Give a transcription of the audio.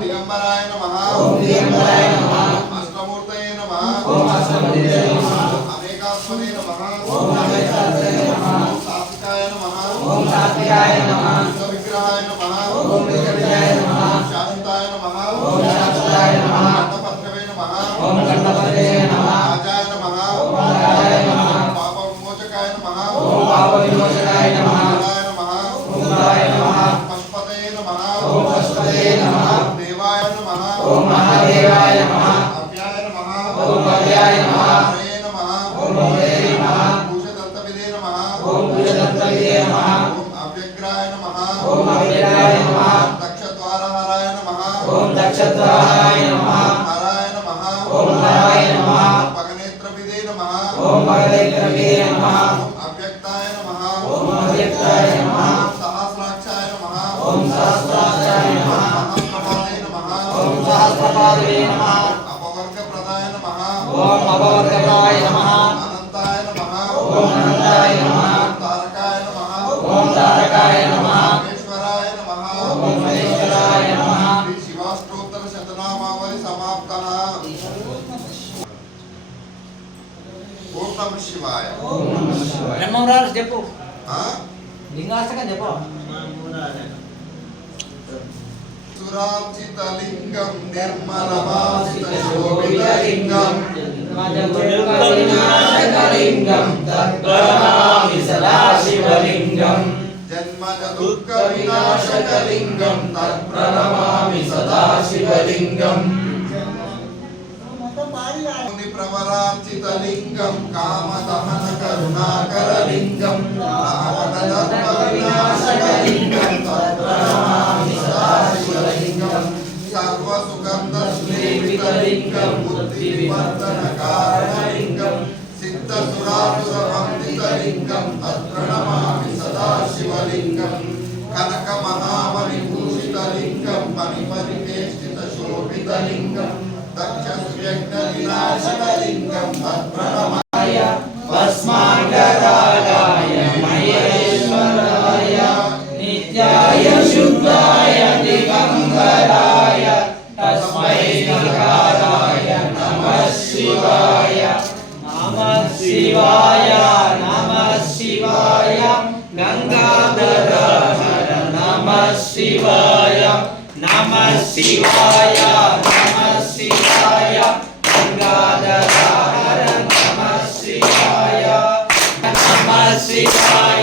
दिगंबराय नमः अष्टमूर्तये नमः अनेकात्मने नमः सात्विकाय नमः विग्रहाय नमः शांताय नमः गणपतये नमः राजाय नमः पाप विमोचकाय नमः पशुपतये नमः देवाय नमः महादेवाय नमः अव्याय नमः हरये नमः भूषदत्तविदे नमः अव्यग्राय नमः दक्षद्वारहराय नमः हराय नमः पगनेत्रविदे नमः अव्यक्ताय नमः सहस्राक्षाय नमः सहस्रपादये नमः अपवर्गप्रदाय नमः अनंताय नमः तारकाय नमः ईश्वराय नमः श्री शिवाष्टोत्तर शतनामावली समाप्तः। ओम नमः शिवाय। ब्रह्मराज చెప్పు लिंगाष्टकं చెప్పు सुरार्चितलिंगं निर्मलवासितशोभितलिंगं लिंगं तत्प्रणमामि सदाशिवलिंगं जन्मजदुःखविनाशकलिंगं तत्प्रणमामि सदाशिवलिंगं मुनिप्रवरार्चितलिंगं कामदहनकरुणाकरलिंगं रावणदर्पविनाशकलिंगं तत्प्रणमामि सदाशिवलिंगं सर्वसुगन्धश्लेषितलिंगं बुद्धिविवर्धनकारणलिंगं सिद्धसुरासुरवन्दितलिंगं तत्प्रणमामि सदाशिवलिंगं कनकमहामणिभूषितलिंगं मणिपरिवेष्टितशोभितलिंगं दक्षसुयज्ञविनाशकलिंगं तत्प्रणमामि भस्माङ्गरागाय महेश्वराय नित्याय शुद्धाय दिगंबराय तस्मै विकाराय नमः शिवाय नमः शिवाय गंगाधर हर नमः शिवाय गंगाधर हर नमः शिवाय